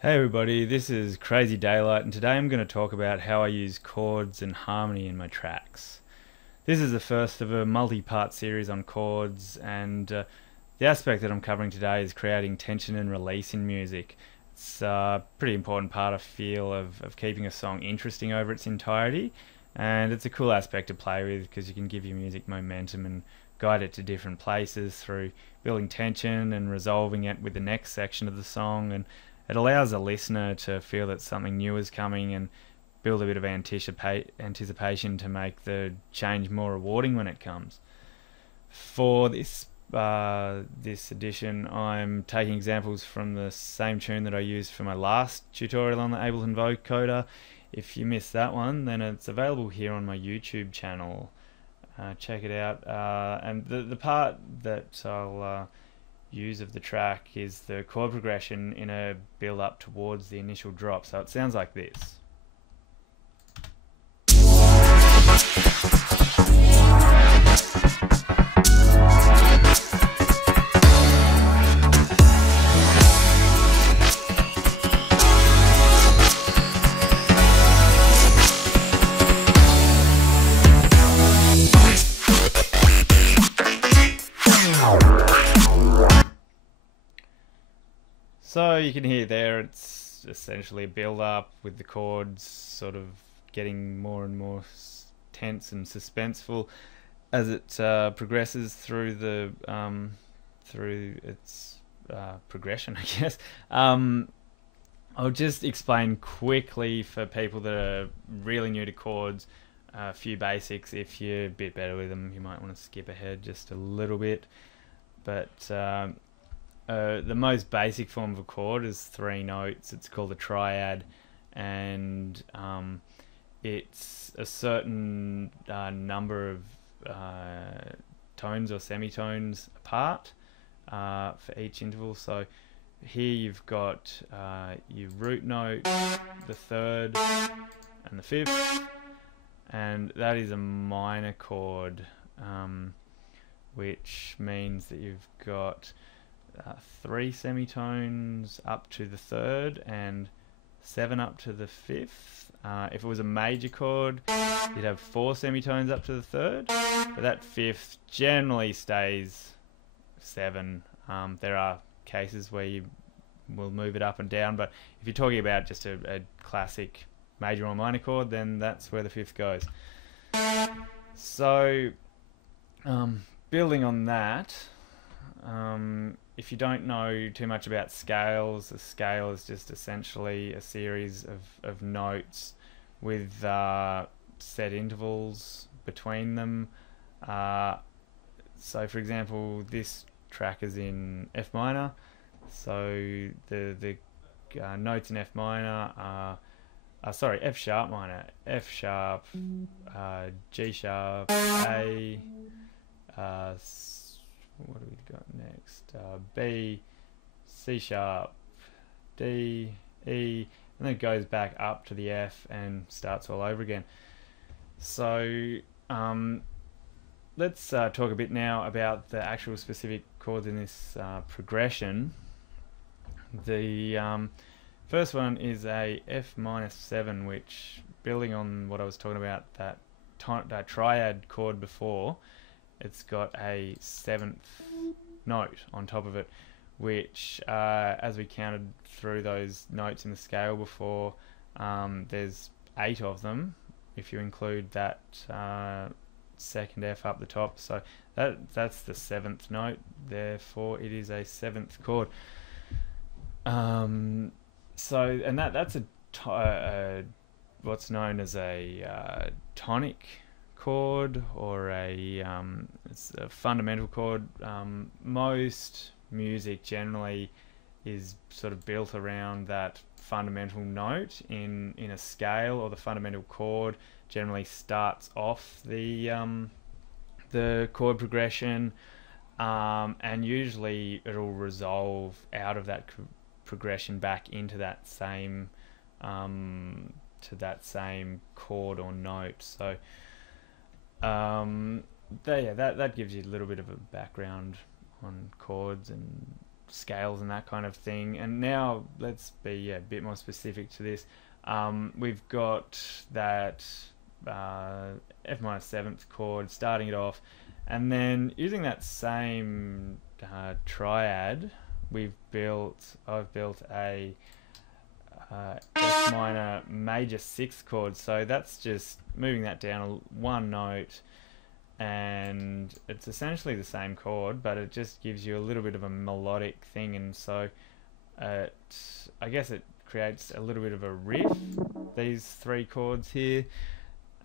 Hey everybody, this is Crazy Daylight, and today I'm going to talk about how I use chords and harmony in my tracks. This is the first of a multi-part series on chords, and the aspect that I'm covering today is creating tension and release in music. It's a pretty important part, I feel, of keeping a song interesting over its entirety, and it's a cool aspect to play with because you can give your music momentum and guide it to different places through building tension and resolving it with the next section of the song, and it allows a listener to feel that something new is coming and build a bit of anticipation to make the change more rewarding when it comes. For this edition, I'm taking examples from the same tune that I used for my last tutorial on the Ableton vocoder. If you missed that one, then it's available here on my YouTube channel. Check it out. And the part that I'll use of the track is the chord progression in a build up towards the initial drop. So it sounds like this. So you can hear there it's essentially a build up with the chords sort of getting more and more tense and suspenseful as it progresses through its progression, I guess. I'll just explain quickly for people that are really new to chords a few basics. If you're a bit better with them, you might want to skip ahead just a little bit. But the most basic form of a chord is 3 notes. It's called a triad, and it's a certain number of tones or semitones apart for each interval. So here you've got your root note, the 3rd and the 5th, and that is a minor chord, which means that you've got 3 semitones up to the 3rd and 7 up to the 5th. If it was a major chord, you'd have 4 semitones up to the 3rd, but that 5th generally stays 7. There are cases where you will move it up and down, but if you're talking about just a classic major or minor chord, then that's where the 5th goes. So building on that, if you don't know too much about scales, a scale is just essentially a series of notes with set intervals between them. So for example, this track is in F minor, so the notes in F minor are F sharp minor, F sharp, G sharp, A, what do we got next? B, C sharp, D, E, and then it goes back up to the F and starts all over again. So let's talk a bit now about the actual specific chords in this progression. The first one is a F minus 7, which, building on what I was talking about, that triad chord before, it's got a 7th note on top of it, which as we counted through those notes in the scale before, there's 8 of them if you include that 2nd F up the top. So that's the 7th note, therefore it is a 7th chord. So, and that's what's known as a tonic chord, or it's a fundamental chord. Most music generally is sort of built around that fundamental note in a scale, or the fundamental chord generally starts off the chord progression, and usually it'll resolve out of that progression back into that same chord or note. So that gives you a little bit of a background on chords and scales and that kind of thing. And now let's be a bit more specific to this. We've got that F minor 7th chord starting it off, and then using that same triad, I've built a F minor major 6th chord. So that's just moving that down one note, and it's essentially the same chord, but it just gives you a little bit of a melodic thing. And so I guess it creates a little bit of a riff, these 3 chords here.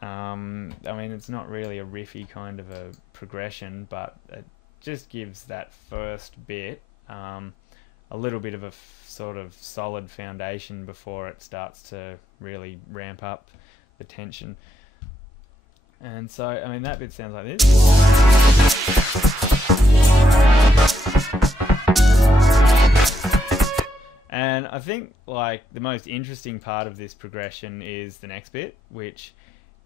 I mean, it's not really a riffy kind of a progression, but it just gives that first bit a little bit of a sort of solid foundation before it starts to really ramp up the tension. And so, I mean, that bit sounds like this. And I think, like, the most interesting part of this progression is the next bit, which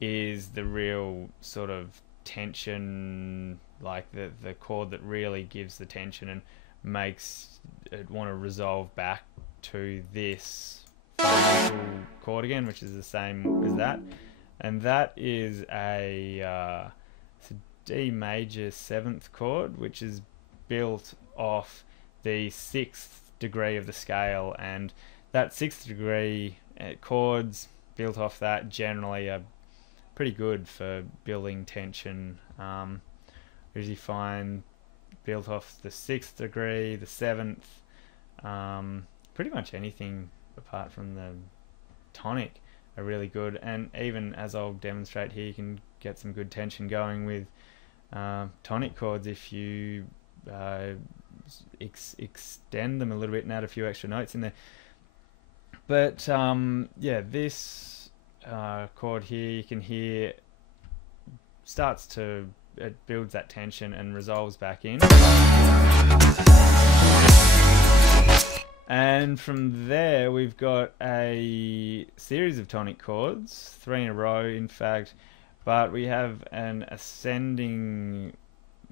is the real sort of tension, like the chord that really gives the tension and makes it want to resolve back to this fundamental chord again, which is the same as that. And that is it's a D major 7th chord, which is built off the 6th degree of the scale, and that 6th degree chords built off that generally are pretty good for building tension. Usually find built off the 6th degree, the 7th, pretty much anything apart from the tonic are really good. And even as I'll demonstrate here, you can get some good tension going with tonic chords if you extend them a little bit and add a few extra notes in there. But yeah, this chord here, you can hear it builds that tension and resolves back in. And from there we've got a series of tonic chords, 3 in a row in fact, but we have an ascending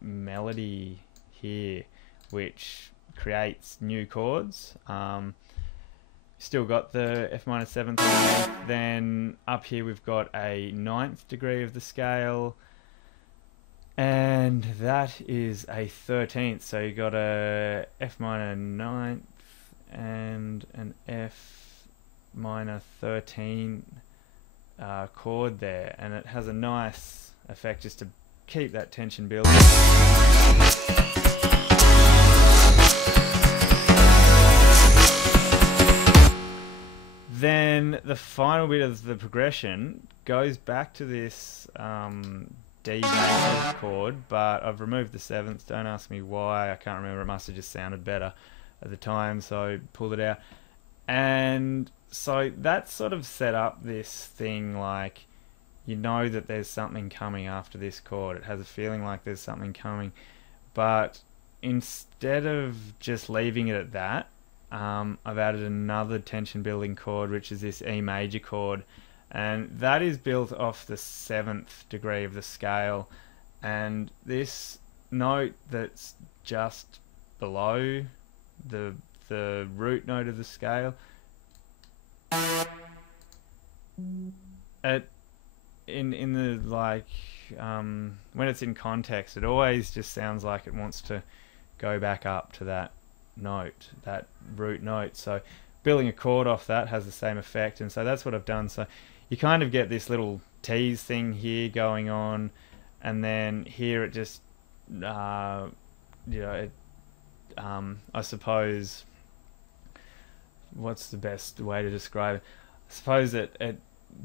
melody here which creates new chords. Still got the F minor 7th underneath. Then up here we've got a 9th degree of the scale, and that is a 13th. So you got a F minor 9th and an F minor 13 chord there, and it has a nice effect just to keep that tension building. Then the final bit of the progression goes back to this D major chord, but I've removed the 7th. Don't ask me why, I can't remember. It must have just sounded better at the time, so I pulled it out. And so that sort of set up this thing, like, you know that there's something coming after this chord. It has a feeling like there's something coming, but instead of just leaving it at that, I've added another tension building chord, which is this E major chord, and that is built off the 7th degree of the scale. And this note that's just below the root note of the scale, in the, like, when it's in context, it always just sounds like it wants to go back up to that note, that root note. So building a chord off that has the same effect, and so that's what I've done. So you kind of get this little tease thing here going on, and then here it just you know, it, I suppose, what's the best way to describe it? I suppose it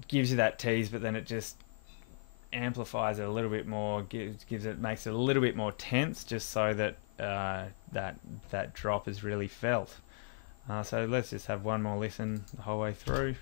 gives you that tease, but then it just amplifies it a little bit more, makes it a little bit more tense, just so that that drop is really felt. So let's just have one more listen the whole way through.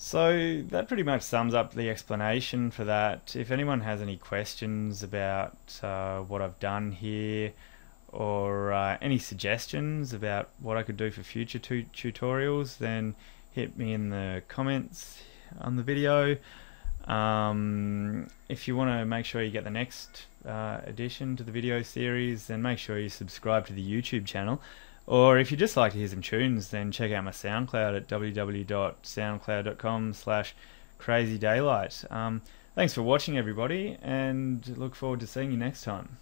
So So that pretty much sums up the explanation for that. If anyone has any questions about what I've done here, or any suggestions about what I could do for future tutorials, then hit me in the comments on the video. If you want to make sure you get the next addition to the video series, then make sure you subscribe to the YouTube channel. Or if you just like to hear some tunes, then check out my SoundCloud at www.soundcloud.com/crazydaylight. Thanks for watching, everybody, and look forward to seeing you next time.